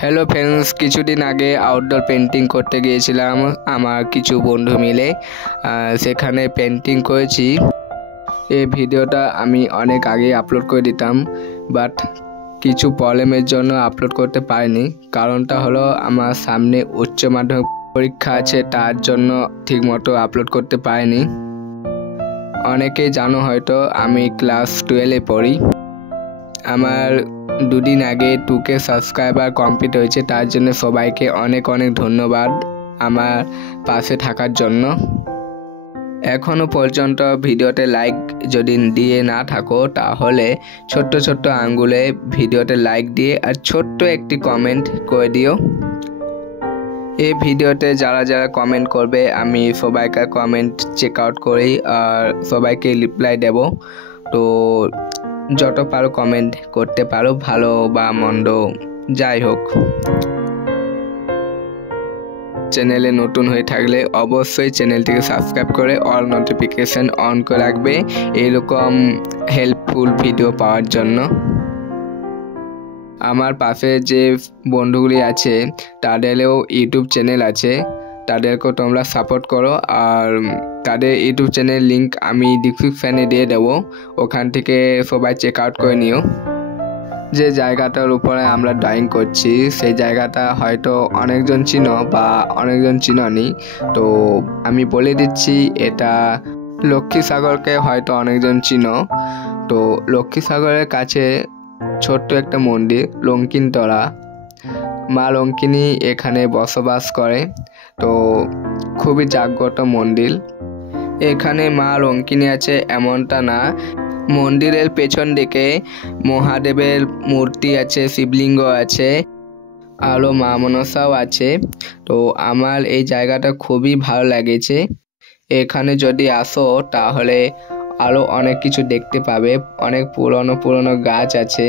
Hello friends, কিছুদিন আগে outdoor painting করতে গিয়েছিলাম আমার কিছু বন্ধু মিলে। সেখানে পেন্টিং করেছি। এই ভিডিওটা আমি অনেক আগে আপলোড করে দিতাম, বাট কিছু প্রবলেমের জন্য আপলোড করতে পারিনি। কারণটা হলো আমার সামনে উচ্চ মাধ্যমিক পরীক্ষা আছে, তার জন্য ঠিকমতো আপলোড করতে পারিনি। অনেকেই জানো হয়তো আমি ক্লাস 12-এ পড়ি। আমার দুদিন আগে 2K সাবস্ক্রাইবার কমপ্লিট হয়েছে, তার জন্য সবাইকে অনেক অনেক ধন্যবাদ আমার পাশে থাকার জন্য। এখনও পর্যন্ত ভিডিওতে লাইক যদি দিয়ে না থাকো তাহলে ছোট্ট ছোট্ট আঙ্গুলে ভিডিওতে লাইক দিয়ে আর ছোট্ট একটি কমেন্ট করে দিও। এই ভিডিওতে যারা যারা কমেন্ট করবে আমি সবাইকার কমেন্ট চেক আউট করি আর সবাইকে রিপ্লাই দেব। তো যত পারো কমেন্ট করতে পারো, ভালো বা মন্দ যাই হোক। চ্যানেলে নতুন হয়ে থাকলে অবশ্যই চ্যানেলটিকে সাবস্ক্রাইব করে অল নোটিফিকেশন অন করে রাখবে এরকম হেল্পফুল ভিডিও পাওয়ার জন্য। আমার পাশে যে বন্ধুগুলি আছে তাদেরও ইউটিউব চ্যানেল আছে, তাদেরকেও তোমরা সাপোর্ট করো। আর তাদের ইউটিউব চ্যানেল লিঙ্ক আমি ডিসক্রিপশানে দিয়ে দেবো, ওখান থেকে সবাই চেক আউট করে নিও। যে জায়গাটার উপরে আমরা ড্রয়িং করছি সেই জায়গাটা হয়তো অনেকজন চিনো বা অনেকজন চিনোনি, তো আমি বলে দিচ্ছি এটা লক্ষ্মীসাগরকে হয়তো অনেকজন চিনো। তো লক্ষ্মীসাগরের কাছে ছোট্ট একটা মন্দির লঙ্কিনতলা, মা লঙ্কিনী এখানে বসবাস করে। তো খুবই জাগ্রত মন্দির। এখানে মা লঙ্কিনী আছে এমনটা না, মন্দিরের পেছন দিকে মহাদেবের মূর্তি আছে, শিবলিঙ্গ আছে, আরও মা মনসাও আছে। তো আমার এই জায়গাটা খুবই ভালো লেগেছে। এখানে যদি আসো তাহলে আরও অনেক কিছু দেখতে পাবে, অনেক পুরনো পুরনো গাছ আছে।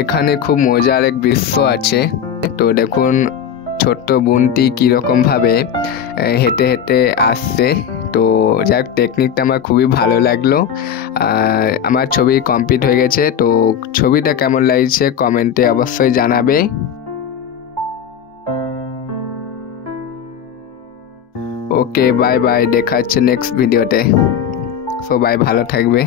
এখানে খুব মজার এক দৃশ্য আছে। তো দেখুন ছোট্ট বোনটি কীরকম ভাবে হেঁটে হেঁটে আসছে। তো যাক, টেকনিকটা আমার খুবই ভালো লাগলো। আমার ছবি কমপ্লিট হয়ে গেছে। তো ছবিটা কেমন লাগছে কমেন্টে অবশ্যই জানাবে। ওকে, বাই বাই, দেখা হচ্ছে নেক্সট ভিডিওতে। সবাই ভালো থাকবে।